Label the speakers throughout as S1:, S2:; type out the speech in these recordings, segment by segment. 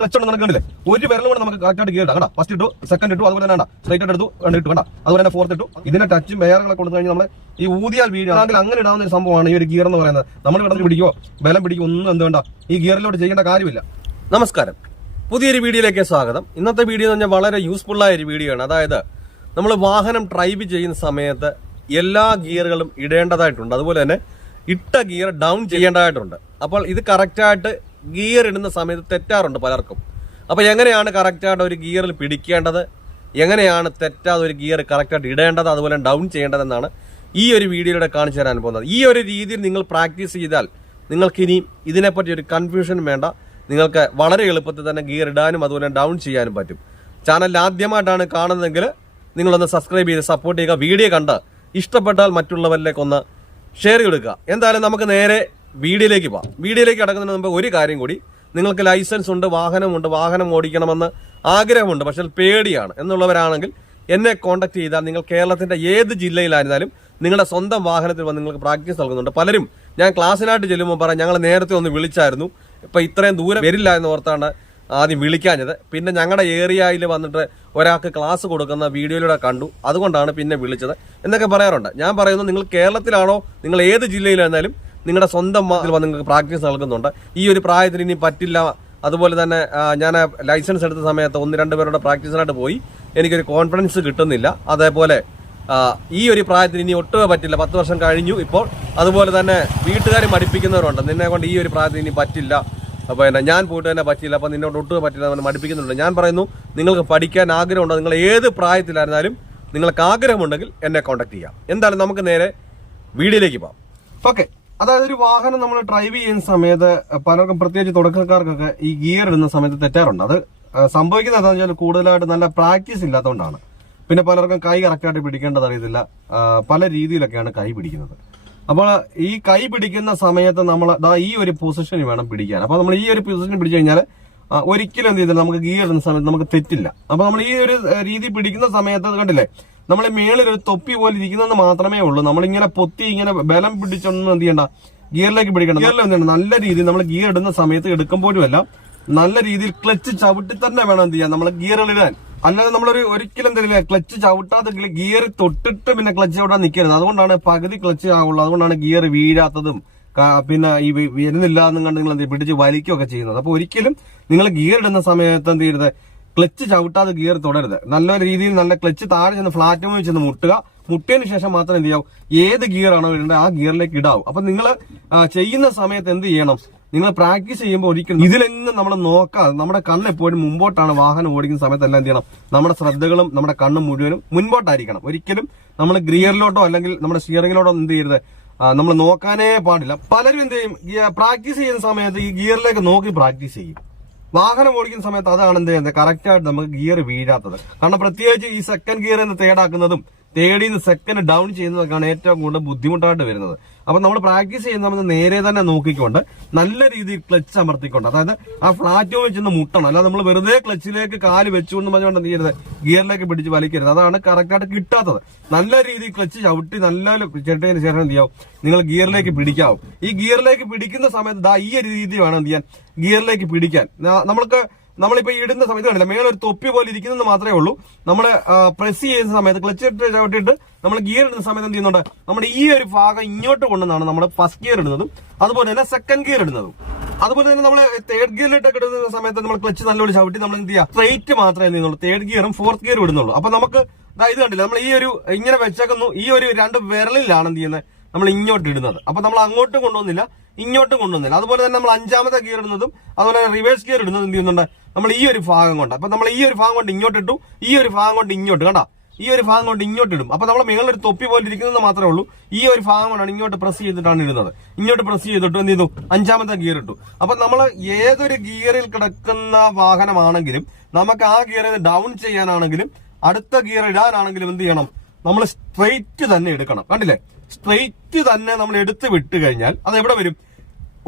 S1: Touch ഉണ്ട് നടക്കണ്ടേ ഒരു വിരലും കൂടെ നമുക്ക് കറക്റ്റ് ആയിട്ട് ഇടാം ഫസ്റ്റ് ഇട്ടു സെക്കൻഡ് ഇട്ടു അതുപോലെ തന്നെ സ്ട്രൈറ്റ് ആയിട്ട് എടുത്തു രണ്ട് ഇട്ടു കണ്ട? അതുപോലെ തന്നെ ഫോർത്ത് ഇട്ടു. ഇതിന്റെ ടച്ചും വേറെ കൊടുത്തു കഴിഞ്ഞാൽ നമ്മൾ ഈ ഊതിയാൽ വീഴാണെങ്കിൽ അങ്ങനെ ഇടാവുന്ന ഒരു സംഭവമാണ് ഈ ഒരു ഗിയർ എന്ന് പറയുന്നത്. നമ്മൾ കിടന്ന് പിടിക്കോ ബലം പിടിക്കോ ഒന്നും എന്ത് വേണ്ട. ഈ ഗിയറിലോട്ട് ചെയ്യേണ്ട കാര്യമില്ല.
S2: നമസ്കാരം. പുതിയൊരു വീഡിയോയിലേക്ക് സ്വാഗതം. ഇന്നത്തെ വീഡിയോ എന്ന് പറഞ്ഞാൽ വളരെ യൂസ്ഫുൾ ആയ ഒരു വീഡിയോ ആണ്. അതായത് നമ്മൾ വാഹനം ഡ്രൈവ് ചെയ്യുന്ന സമയത്ത് എല്ലാ ഗിയറുകളും ഇടേണ്ടതായിട്ടുണ്ട്. അതുപോലെ തന്നെ ഇട്ട ഗിയർ ഡൗൺ ചെയ്യേണ്ടതായിട്ടുണ്ട്. അപ്പോൾ ഇത് കറക്റ്റായിട്ട് ഗിയർ ഇടുന്ന സമയത്ത് തെറ്റാറുണ്ട് പലർക്കും. അപ്പോൾ എങ്ങനെയാണ് കറക്റ്റായിട്ട് ഒരു ഗിയറിൽ പിടിക്കേണ്ടത്? എങ്ങനെയാണ് തെറ്റാതെ ഒരു ഗിയർ കറക്റ്റായിട്ട് ഇടേണ്ടത്? അതുപോലെ ഡൗൺ ചെയ്യേണ്ടതെന്നാണ് ഈ ഒരു വീഡിയോയിലൂടെ കാണിച്ചു തരാൻ പോകുന്നത്. ഈ ഒരു രീതിയിൽ നിങ്ങൾ പ്രാക്ടീസ് ചെയ്താൽ നിങ്ങൾക്ക് ഇനി ഇതിനെപ്പറ്റി ഒരു കൺഫ്യൂഷൻ വേണ്ട. നിങ്ങൾക്ക് വളരെ എളുപ്പത്തിൽ തന്നെ ഗിയർ ഇടാനും അതുപോലെ ഡൗൺ ചെയ്യാനും പറ്റും. ചാനൽ ആദ്യമായിട്ടാണ് കാണുന്നതെങ്കിൽ നിങ്ങളൊന്ന് സബ്സ്ക്രൈബ് ചെയ്ത് സപ്പോർട്ട് ചെയ്യുക. വീഡിയോ കണ്ട് ഇഷ്ടപ്പെട്ടാൽ മറ്റുള്ളവരിലേക്ക് ഒന്ന് ഷെയർ കൊടുക്കുക. എന്തായാലും നമുക്ക് നേരെ വീഡിയോയിലേക്ക് പോകാം വീഡിയോയിലേക്ക് അടങ്ങുന്നതിന് മുമ്പ് ഒരു കാര്യം കൂടി. നിങ്ങൾക്ക് ലൈസൻസ് ഉണ്ട് വാഹനമുണ്ട് വാഹനം ഓടിക്കണമെന്ന് ആഗ്രഹമുണ്ട് പക്ഷേ പേടിയാണ്. എന്നുള്ളവരാണെങ്കിൽ എന്നെ കോൺടാക്ട് ചെയ്താൽ നിങ്ങൾ കേരളത്തിന്റെ ഏത് ജില്ലയിലായിരുന്നാലും നിങ്ങളുടെ സ്വന്തം വാഹനത്തിൽ വന്ന് നിങ്ങൾക്ക് പ്രാക്ടീസ് നൽകുന്നുണ്ട്. പലരും ഞാൻ ക്ലാസ്സിനായിട്ട് ചെല്ലുമ്പോൾ പറയാം ഞങ്ങൾ നേരത്തെ ഒന്ന് വിളിച്ചായിരുന്നു. ഇപ്പം ഇത്രയും ദൂരം വരില്ല എന്ന് ഓർത്താണ് ആദ്യം വിളിക്കാഞ്ഞത്. പിന്നെ ഞങ്ങളുടെ ഏരിയയിൽ വന്നിട്ട് ഒരാൾക്ക് ക്ലാസ് കൊടുക്കുന്ന വീഡിയോയിലൂടെ കണ്ടു. അതുകൊണ്ടാണ് പിന്നെ വിളിച്ചത്. എന്നൊക്കെ പറയാറുണ്ട്. ഞാൻ പറയുന്നു നിങ്ങൾ കേരളത്തിലാണോ? നിങ്ങൾ ഏത് ജില്ലയിലായിരുന്നാലും നിങ്ങളുടെ സ്വന്തം വന്ന് നിങ്ങൾക്ക് പ്രാക്ടീസ് നൽകുന്നുണ്ട്. ഈ ഒരു പ്രായത്തിൽ ഇനി പറ്റില്ല. അതുപോലെ തന്നെ ഞാൻ ലൈസൻസ് എടുത്ത സമയത്ത് ഒന്ന് രണ്ട് പേരുടെ പ്രാക്ടീസിനായിട്ട് പോയി. എനിക്കൊരു കോൺഫിഡൻസ് കിട്ടുന്നില്ല. അതേപോലെ ഈ ഒരു പ്രായത്തിൽ ഇനി ഒട്ടുമേ പറ്റില്ല. പത്ത് വർഷം കഴിഞ്ഞു ഇപ്പോൾ. അതുപോലെ തന്നെ വീട്ടുകാർ മടിപ്പിക്കുന്നവരുണ്ട് നിന്നെ കൊണ്ട് ഈ ഒരു പ്രായത്തിൽ ഇനി പറ്റില്ല. അപ്പോൾ എന്നാ ഞാൻ പോയിട്ട് തന്നെ പറ്റില്ല അപ്പോൾ നിന്നോട് ഒട്ടുമേ പറ്റില്ല എന്ന് മടിപ്പിക്കുന്നുണ്ട് ഞാൻ പറയുന്നു നിങ്ങൾക്ക് പഠിക്കാൻ ആഗ്രഹമുണ്ടോ? നിങ്ങൾ ഏത് പ്രായത്തിലായിരുന്നാലും നിങ്ങൾക്ക് ആഗ്രഹമുണ്ടെങ്കിൽ എന്നെ കോൺടാക്ട് ചെയ്യാം. എന്തായാലും നമുക്ക് നേരെ വീഡിയോയിലേക്ക് പോകാം.
S1: ഓക്കെ അതായത് ഒരു വാഹനം നമ്മൾ ഡ്രൈവ് ചെയ്യുന്ന സമയത്ത് പലർക്കും പ്രത്യേകിച്ച് തുടക്കക്കാർക്കൊക്കെ ഈ ഗിയർ ഇടുന്ന സമയത്ത് തെറ്റാറുണ്ട്. അത് സംഭവിക്കുന്നത് എന്താണെന്ന് വെച്ചാൽ കൂടുതലായിട്ട് നല്ല പ്രാക്ടീസ് ഇല്ലാത്തതുകൊണ്ടാണ്. പിന്നെ പലർക്കും കൈ കറക്റ്റായിട്ട് പിടിക്കേണ്ടത് അറിയത്തില്ല. പല രീതിയിലൊക്കെയാണ് കൈ പിടിക്കുന്നത്. അപ്പോൾ ഈ കൈ പിടിക്കുന്ന സമയത്ത് നമ്മൾ ഈ ഒരു പൊസിഷനിൽ വേണം പിടിക്കാൻ. അപ്പോൾ നമ്മൾ ഈ ഒരു പൊസിഷൻ പിടിച്ചു കഴിഞ്ഞാൽ ഒരിക്കലും എന്ത് ചെയ്തില്ല നമുക്ക് ഗിയർ ഇടുന്ന സമയത്ത് നമുക്ക് തെറ്റില്ല. അപ്പോൾ നമ്മൾ ഈ ഒരു രീതി പിടിക്കുന്ന സമയത്ത് കണ്ടില്ലേ? നമ്മൾ മേളിൽ ഒരു തൊപ്പി പോലെ ഇരിക്കുന്നതെന്ന് മാത്രമേ ഉള്ളൂ. നമ്മളിങ്ങനെ പൊത്തി ഇങ്ങനെ ബലം പിടിച്ചൊന്നും എന്ത് ചെയ്യണ്ട. ഗിയറിലേക്ക് പിടിക്കണം ഗിയറിൽ എന്താണ് നല്ല രീതിയിൽ നമ്മൾ ഗിയർ ഇടുന്ന സമയത്ത് എടുക്കുമ്പോഴുമല്ല നല്ല രീതിയിൽ ക്ലച്ച് ചവിട്ടി തന്നെ വേണം എന്ത് ചെയ്യാൻ. നമ്മൾ ഗിയറിൽ ഇടാൻ. അല്ലാതെ നമ്മളൊരു ഒരിക്കലും തരില്ല ക്ലച്ച് ചവിട്ടാതെ ഗിയർ തൊട്ടിട്ട് പിന്നെ ക്ലച്ച് ചവിട്ടാൻ നിൽക്കരുത് അതുകൊണ്ടാണ് പകുതി ക്ലച്ച് ആവുള്ളൂ. അതുകൊണ്ടാണ് ഗിയർ വീഴാത്തതും പിന്നെ ഈ വരുന്നില്ല എന്നും കണ്ട് നിങ്ങൾ? പിടിച്ച് വലിക്കുകയൊക്കെ ചെയ്യുന്നത്. അപ്പൊ ഒരിക്കലും നിങ്ങൾ ഗിയർ ഇടുന്ന സമയത്ത് എന്ത് ചെയ്യരുത്? ക്ലച്ച് ചവിട്ടാതെ ഗിയർ തുടരുത്. നല്ലൊരു രീതിയിൽ നല്ല ക്ലച്ച് താഴെ ചെന്ന് ഫ്ലാറ്റ് പ്ലാറ്റ്ഫോമിൽ ചെന്ന് മുട്ടുക. മുട്ടിയതിന് ശേഷം മാത്രം എന്ത് ചെയ്യാവും? ഏത് ഗിയർ ആണോ ഇടേണ്ടത് ആ ഗിയറിലേക്ക് ഇടാവും. അപ്പൊ നിങ്ങൾ ചെയ്യുന്ന സമയത്ത് എന്ത് ചെയ്യണം? നിങ്ങൾ പ്രാക്ടീസ് ചെയ്യുമ്പോൾ ഒരിക്കലും ഇതിലെങ്ങും നമ്മൾ നോക്കാതെ നമ്മുടെ കണ്ണ് എപ്പോഴും മുമ്പോട്ടാണ് വാഹനം ഓടിക്കുന്ന സമയത്ത് എല്ലാം എന്ത് ചെയ്യണം? നമ്മുടെ ശ്രദ്ധകളും നമ്മുടെ കണ്ണും മുഴുവനും മുൻപോട്ടായിരിക്കണം. ഒരിക്കലും നമ്മൾ ഗിയറിലോട്ടോ അല്ലെങ്കിൽ നമ്മുടെ സ്റ്റിയറിംഗിലോട്ടോ എന്ത് ചെയ്യരുത്. നമ്മൾ നോക്കാനേ പാടില്ല. പലരും എന്ത് ചെയ്യും? പ്രാക്ടീസ് ചെയ്യുന്ന സമയത്ത് ഈ ഗിയറിലേക്ക് നോക്കി പ്രാക്ടീസ് ചെയ്യും. വാഹനം ഓടിക്കുന്ന സമയത്ത് അതാണ് എന്ത് ചെയ്യുന്നത്? കറക്റ്റായിട്ട് നമുക്ക് ഗിയർ വീഴാത്തത്. കാരണം പ്രത്യേകിച്ച് ഈ സെക്കൻഡ് ഗിയർ എന്ന് തേടാക്കുന്നതും തേടിയിൽ നിന്ന് സെക്കൻഡ് ഡൗൺ ചെയ്യുന്നതൊക്കെയാണ് ഏറ്റവും കൂടുതൽ ബുദ്ധിമുട്ടായിട്ട് വരുന്നത്. അപ്പൊ നമ്മൾ പ്രാക്ടീസ് ചെയ്യുന്ന നേരെ തന്നെ നോക്കിക്കൊണ്ട് നല്ല രീതിയിൽ ക്ലച്ച് അമർത്തിക്കൊണ്ട് അതായത് ആ പ്ലാറ്റ്ഫോമിൽ ചെന്ന് മുട്ടണം. അല്ലാതെ നമ്മൾ വെറുതെ ക്ലച്ചിലേക്ക് കാൽ വെച്ചുകൊണ്ട് പറഞ്ഞുകൊണ്ട് എന്ത് ചെയ്യരുത് ഗിയറിലേക്ക് പിടിച്ച് വലിക്കരുത്. അതാണ് കറക്റ്റായിട്ട് കിട്ടാത്തത്. നല്ല രീതിയിൽ ക്ലച്ച് ചവിട്ടി നല്ല ചെട്ടതിന് ശേഷം എന്ത് ചെയ്യാവും? നിങ്ങൾ ഗിയറിലേക്ക് പിടിക്കാവും. ഈ ഗിയറിലേക്ക് പിടിക്കുന്ന സമയത്ത് ഈ രീതി വേണം എന്ത് ചെയ്യാൻ? ഗിയറിലേക്ക് പിടിക്കാൻ. നമ്മൾക്ക് നമ്മളിപ്പോ ഈ ഇടുന്ന സമയത്ത് കണ്ടില്ല മേലെ ഒരു തൊപ്പി പോലെ ഇരിക്കുന്നത് മാത്രമേ ഉള്ളൂ. നമ്മൾ പ്രസ് ചെയ്യുന്ന സമയത്ത് ക്ലച്ച് ചവിട്ടിയിട്ട് നമ്മൾ ഗിയർ ഇടുന്ന സമയത്ത് എന്ത് ചെയ്യുന്നുണ്ട്? നമ്മുടെ ഈ ഒരു ഭാഗം ഇങ്ങോട്ട് കൊണ്ടുവന്നാണ് നമ്മൾ ഫസ്റ്റ് ഗിയർ ഇടുന്നതും അതുപോലെ തന്നെ സെക്കൻഡ് ഗിയർ ഇടുന്നതും. അതുപോലെ തന്നെ നമ്മൾ തേർഡ് ഗിയറിലിട്ടൊക്കെ ഇടുന്ന സമയത്ത് നമ്മൾ ക്ലച്ച് നല്ലോണം ചവിട്ടി നമ്മൾ എന്ത് ചെയ്യുക? സ്ട്രൈറ്റ് മാത്രമേ എന്ത് തേർഡ് ഗിയറും ഫോർത്ത് ഗിയറും ഇടുന്നുള്ളൂ. അപ്പൊ നമുക്ക് ഇത് കണ്ടില്ല നമ്മൾ ഈ ഒരു ഇങ്ങനെ വെച്ചേക്കുന്നു ഈ ഒരു രണ്ട് വിരലിലാണ് എന്ത് ചെയ്യുന്നത് നമ്മൾ ഇങ്ങോട്ട് ഇടുന്നത്. അപ്പൊ നമ്മൾ അങ്ങോട്ടും കൊണ്ടുവന്നില്ല ഇങ്ങോട്ടും കൊണ്ടുവന്നില്ല. അതുപോലെ തന്നെ നമ്മൾ അഞ്ചാമത്തെ ഗിയർ ഇടുന്നതും അതുപോലെ റിവേഴ്സ് ഗിയർ ഇടുന്നതും എന്ത് ചെയ്യുന്നുണ്ട്? നമ്മൾ ഈ ഒരു ഭാഗം കൊണ്ട്. അപ്പൊ നമ്മൾ ഈ ഒരു ഭാഗം കൊണ്ട് ഇങ്ങോട്ട് ഇട്ടു ഈ ഒരു ഭാഗം കൊണ്ട് ഇങ്ങോട്ട് കണ്ടാ? ഈ ഒരു ഭാഗം കൊണ്ട് ഇങ്ങോട്ട് ഇടും. അപ്പൊ നമ്മൾ മേളൊരു തൊപ്പി പോലെ ഇരിക്കുന്നത് മാത്രമേ ഉള്ളൂ. ഈ ഒരു ഭാഗം കൊണ്ടാണ് ഇങ്ങോട്ട് പ്രസ് ചെയ്തിട്ടാണ് ഇടുന്നത്. ഇങ്ങോട്ട് പ്രസ് ചെയ്തിട്ട് എന്ത് ചെയ്തു? അഞ്ചാമത്തെ ഗിയർ ഇട്ടു. അപ്പൊ നമ്മൾ ഏതൊരു ഗിയറിൽ കിടക്കുന്ന വാഹനമാണെങ്കിലും നമുക്ക് ആ ഗിയറിൽ ഡൗൺ ചെയ്യാനാണെങ്കിലും അടുത്ത ഗിയർ ഇടാനാണെങ്കിലും എന്ത് ചെയ്യണം? നമ്മൾ സ്ട്രെയിറ്റ് തന്നെ എടുക്കണം. കണ്ടില്ലേ? സ്ട്രെയിറ്റ് തന്നെ നമ്മൾ എടുത്ത് വിട്ട് കഴിഞ്ഞാൽ അത് എവിടെ വരും?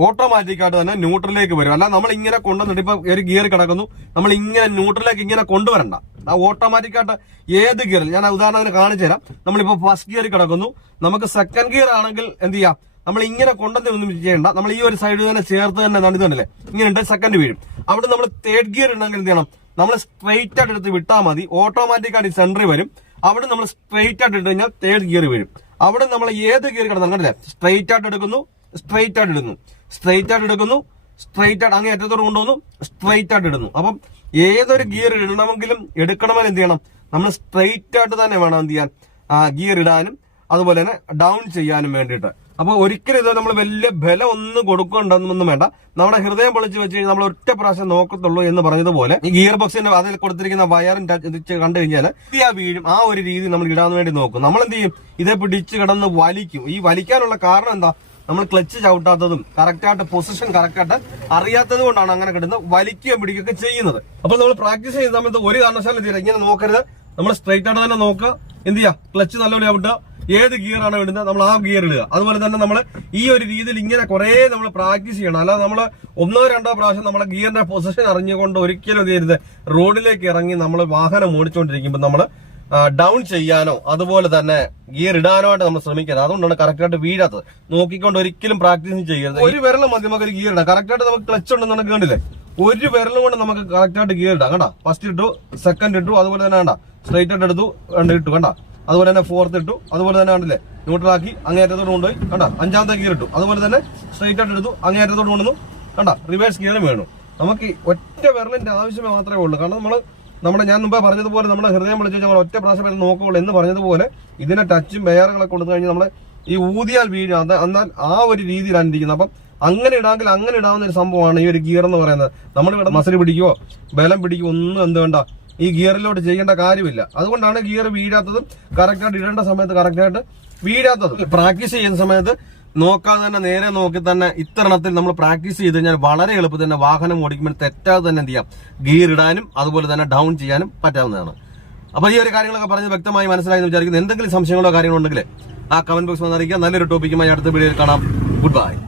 S1: ഓട്ടോമാറ്റിക് ആയിട്ട് തന്നെ ന്യൂട്രലിലേക്ക് വരും. അല്ല നമ്മൾ ഇങ്ങനെ കൊണ്ടുവന്നിട്ട് ഇപ്പൊ ഒരു ഗിയർ കിടക്കുന്നു നമ്മൾ ഇങ്ങനെ ന്യൂട്രലിലേക്ക് ഇങ്ങനെ കൊണ്ടുവരണ്ട. ആ ഓട്ടോമാറ്റിക് ആയിട്ട് ഏത് ഗിയർ ഞാൻ ഉദാഹരണത്തിന് കാണിച്ചു തരാം. നമ്മളിപ്പോ ഫസ്റ്റ് ഗിയർ കിടക്കുന്നു. നമുക്ക് സെക്കൻഡ് ഗിയർ ആണെങ്കിൽ എന്ത് ചെയ്യാം? നമ്മൾ ഇങ്ങനെ കൊണ്ടുവന്ന് ഒന്നും ചെയ്യണ്ട. നമ്മൾ ഈ ഒരു സൈഡിൽ തന്നെ ചേർത്ത് തന്നെ നടന്നുണ്ടല്ലേ ഇങ്ങനെ ഉണ്ട് സെക്കൻഡ് വീഴും. അവിടെ നമ്മൾ തേർഡ് ഗിയർ ഉണ്ടെങ്കിൽ എന്ത് ചെയ്യണം? നമ്മൾ സ്ട്രെയിറ്റ് ആയിട്ട് എടുത്ത് വിട്ടാൽ മതി. ഓട്ടോമാറ്റിക് ആയിട്ട് സെന്ററിൽ വരും. അവിടെ നമ്മൾ സ്ട്രെയിറ്റ് ആയിട്ട് ഇട്ട് കഴിഞ്ഞാൽ തേർഡ് ഗിയർ വീഴും. അവിടെ നമ്മൾ ഏത് ഗിയർ കിടന്നു കണ്ടില്ലേ? സ്ട്രെയിറ്റ് ആയിട്ട് എടുക്കുന്നു. സ്ട്രെയിറ്റ് ആയിട്ട് ഇടുന്നു. സ്ട്രൈറ്റ് ആയിട്ട് എടുക്കുന്നു. സ്ട്രൈറ്റ് ആയിട്ട് അങ്ങേ അറ്റത്തോട് കൊണ്ടുവന്നു. സ്ട്രൈറ്റ് ആയിട്ട് ഇടുന്നു. അപ്പം ഏതൊരു ഗിയർ ഇടണമെങ്കിലും എടുക്കണമെങ്കിൽ എന്ത് ചെയ്യണം? നമ്മൾ സ്ട്രൈറ്റ് ആയിട്ട് തന്നെ വേണം എന്ത് ചെയ്യാൻ? ഗിയർ ഇടാനും അതുപോലെ തന്നെ ഡൗൺ ചെയ്യാനും വേണ്ടിയിട്ട്. അപ്പൊ ഒരിക്കലും ഇത് നമ്മൾ വലിയ ബലം ഒന്നും കൊടുക്കണ്ടെന്നൊന്നും വേണ്ട. നമ്മുടെ ഹൃദയം പൊളിച്ച് വെച്ച് കഴിഞ്ഞാൽ നമ്മൾ ഒറ്റ പ്രാവശ്യം നോക്കത്തുള്ളൂ എന്ന് പറഞ്ഞതുപോലെ ഈ ഗിയർ ബോക്സിന്റെ അതിൽ കൊടുത്തിരിക്കുന്ന വയറും കണ്ടു കഴിഞ്ഞാൽ ആ വീഴും. ആ ഒരു രീതി നമ്മൾ ഇടാൻ വേണ്ടി നോക്കും. നമ്മൾ എന്ത് ചെയ്യും? ഇതേ പിടിച്ച് കിടന്ന് വലിക്കും. ഈ വലിക്കാനുള്ള കാരണം എന്താ? നമ്മൾ ക്ലച്ച് ചവിട്ടാത്തതും കറക്റ്റായിട്ട് പൊസിഷൻ കറക്റ്റായിട്ട് അറിയാത്തത് കൊണ്ടാണ് അങ്ങനെ കിടന്ന് വലിക്കുകയും പിടിക്കുകയൊക്കെ ചെയ്യുന്നത്. അപ്പോൾ നമ്മൾ പ്രാക്ടീസ് ചെയ്യുന്ന സമയത്ത് ഒരു കാരണവശാലും തീരെ ഇങ്ങനെ നോക്കരുത്. നമ്മൾ സ്ട്രൈറ്റ് ആയിട്ട് തന്നെ നോക്കുക. എന്ത് ചെയ്യുക ക്ലച്ച് നല്ലപോലെ ചവിട്ടുക. ഏത് ഗിയർ ആണ് വിടുന്നത് നമ്മൾ ആ ഗിയർ ഇടുക. അതുപോലെ തന്നെ നമ്മൾ ഈ ഒരു രീതിയിൽ ഇങ്ങനെ കുറെ നമ്മൾ പ്രാക്ടീസ് ചെയ്യണം. അല്ലാതെ നമ്മൾ ഒന്നോ രണ്ടോ പ്രാവശ്യം നമ്മുടെ ഗിയറിന്റെ പൊസിഷൻ അറിഞ്ഞുകൊണ്ട് ഒരിക്കലും ചെയ്യരുത്. റോഡിലേക്ക് ഇറങ്ങി നമ്മൾ വാഹനം ഓടിച്ചുകൊണ്ടിരിക്കുമ്പോൾ നമ്മൾ ഡൗൺ ചെയ്യാനോ അതുപോലെ തന്നെ ഗിയർ ഇടാനോ ആയിട്ട് നമ്മൾ ശ്രമിക്കുന്നത് അതുകൊണ്ടാണ് കറക്റ്റ് ആയിട്ട് വീഴാത്തത്. നോക്കിക്കൊണ്ട് ഒരിക്കലും പ്രാക്ടീസ് ചെയ്യരുത്. ഒരു വിരൽ മതി നമുക്ക് ഗിയർ ഇടാം. കറക്റ്റ് ആയിട്ട് നമുക്ക് ക്ലച്ച് ഉണ്ടെന്ന് കണ്ടില്ലേ? ഒരു വിരലും കൊണ്ട് നമുക്ക് കറക്റ്റ് ആയിട്ട് ഗിയർ ഇടാം. കണ്ട? ഫസ്റ്റ് ഇട്ടു സെക്കൻഡ് ഇട്ടു അതുപോലെ തന്നെ കണ്ട? സ്ട്രൈറ്റ് ആയിട്ട് എടുത്തു രണ്ട് ഇട്ടു കണ്ട? അതുപോലെ തന്നെ ഫോർത്ത് ഇട്ടു അതുപോലെ തന്നെ കണ്ടില്ലേ? ന്യൂട്രലാക്കി അങ്ങേറ്റത്തോട് കൊണ്ടുപോയി കണ്ട? അഞ്ചാമത്തെ ഗിയർ ഇട്ടു. അതുപോലെ തന്നെ സ്ട്രൈറ്റ് ആയിട്ട് എടുത്തു അങ്ങേറ്റത്തോട് കൊണ്ടുവന്നു കണ്ട? റിവേഴ്സ് ഗിയറും വേണം. നമുക്ക് ഒറ്റ വിരലിന്റെ ആവശ്യമേ മാത്രമേ ഉള്ളൂ. കാരണം നമ്മൾ നമ്മുടെ ഞാൻ മുമ്പേ പറഞ്ഞതുപോലെ നമ്മുടെ ഹൃദയം വിളിച്ച് നമ്മൾ ഒറ്റ പ്രാവശ്യം നോക്കുകയുള്ളൂ എന്ന് പറഞ്ഞതുപോലെ ഇതിനെ ടച്ചും ബെയറുകളൊക്കെ കൊടുത്തു കഴിഞ്ഞാൽ നമ്മൾ ഈ ഊതിയാൽ വീഴുക എന്നാൽ ആ ഒരു രീതിയിലാണ് ഇരിക്കുന്നത്. അപ്പം അങ്ങനെ ഇടാമെങ്കിൽ അങ്ങനെ ഇടാവുന്ന ഒരു സംഭവമാണ് ഈ ഒരു ഗിയർ എന്ന് പറയുന്നത്. നമ്മൾ ഇവിടെ മസിൽ പിടിക്കുവോ ബലം പിടിക്കുവോ ഒന്നും എന്ത് വേണ്ട. ഈ ഗിയറിലോട്ട് ചെയ്യേണ്ട കാര്യമില്ല. അതുകൊണ്ടാണ് ഗിയർ വീഴാത്തതും കറക്റ്റായിട്ട് ഇടേണ്ട സമയത്ത് കറക്റ്റായിട്ട് വീഴാത്തതും. പ്രാക്ടീസ് ചെയ്യുന്ന സമയത്ത് നോക്കാതെ തന്നെ നേരെ നോക്കി തന്നെ ഇത്തരണത്തിൽ നമ്മൾ പ്രാക്ടീസ് ചെയ്ത് കഴിഞ്ഞാൽ വളരെ എളുപ്പത്തിൽ തന്നെ വാഹനം ഓടിക്കുമ്പോൾ തെറ്റാതെ തന്നെ എന്ത് ചെയ്യാം? ഗിയർ ഇടാനും അതുപോലെ തന്നെ ഡൗൺ ചെയ്യാനും പറ്റാവുന്നതാണ്. അപ്പോൾ ഈ ഒരു കാര്യങ്ങളൊക്കെ പറഞ്ഞ് വ്യക്തമായി മനസ്സിലായി എന്ന് വിചാരിക്കുന്നു. എന്തെങ്കിലും സംശയങ്ങളോ കാര്യങ്ങളോ ഉണ്ടെങ്കിൽ ആ കമന്റ് ബോക്സ് വന്നറിയിക്കുക നല്ലൊരു ടോപ്പിക്കുമായി അടുത്ത വീഡിയോയിൽ കാണാം. Good bye